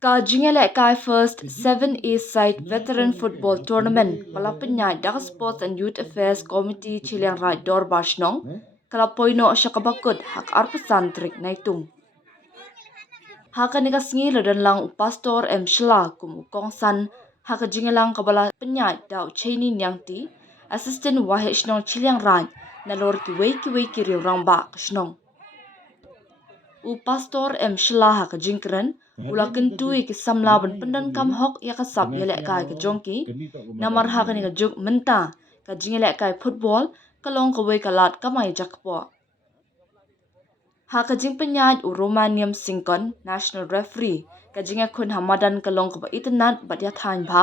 Chilliangraij Kai First 7A Side Veteran Football Tournament Palapanyai Dak Sports and Youth Affairs Committee Chilliangraij Dor Bashnong Kalapoino Shakabakut Hak Arpasan Trik Naitung Haka Nigasngi Ladan Lang Pastor Syllad Kum Kongsan Haka Jingalang Kabala Penyai Dau Chaini Nyangti Assistant Wahid Shnong Chilliangraij Nalor Kiwei Kiri Ramba Shnong Pastor Syllad Haka Jingkren Ula kentui ke samlaban pendan kam hok ya kasap yelek kai ke jongki namar haka ni ke juk menta ka jingelek kai football kalong ka wei kalat kamai jakpo haka jing penyaj Romanium Singkon national referee ka jinga kun hamadan kalong ka ba itanat bat ya thain bha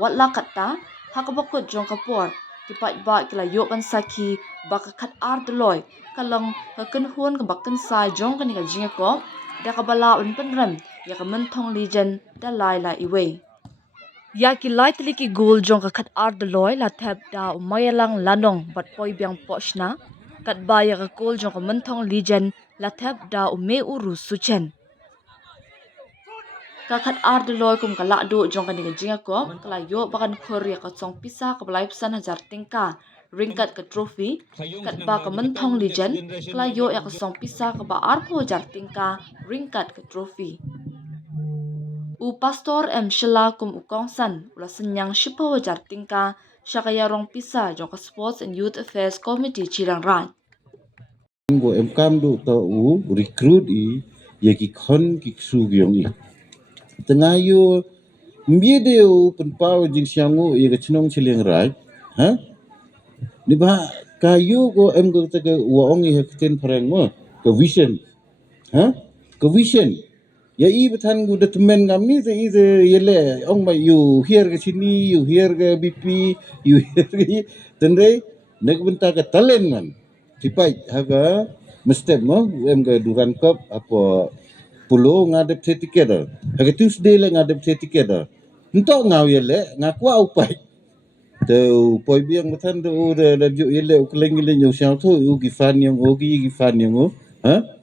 watla katta haka bakut jong kapor tipat ba kila yokan saki baka khat ar Dolloi kalong ka kun huan ka bakan sai jong ka ni ka jinga ko da ka bala un penram ya ka mentong lijen da lai la iwe ya ki lai tli ki goal jong ka khat ar Dolloi la thap da mayalang lanong bat poi byang pochna kat ba ya ka goal jong ka mentong lijen la thap da me uru suchen ka khat ar Dolloi kum ka lahduh jong ka ni ka jinga ko kala yo bakan khor ya ka chong pisa ka balai psan hajar tingka ringkat ke trophy kat ba ka mentong lijen kala yo ya ka chong pisa ka ba ar pho jar tingka ringkat ke trophy Pastor Syllad kum Kongsan ula senyang shipa wajar tingka syakaya rong pisa jong ka Sports and Youth Affairs Committee Chilliangraij Ngo kam do to recruit ya ki khon ki su gyong tengah yo mbideo penpau jing siangu ya ke chnong Chilliangraij ha ni ba kayu go go ta ke waong ya ken pareng mo ke vision ha ke vision ya betan gu detemen ngam ni te yele ong ba you here ke sini you here ke BP you here ke tendre nek benta ke talent man tipai haga mestep mo ke duran cup apa pulo ngadep tiket haga Tuesday le ngadep tiket entok ngau yele ngaku au pai te poi biang betan de da ju yele kleng yo siang tu gifan yang gifan yang ha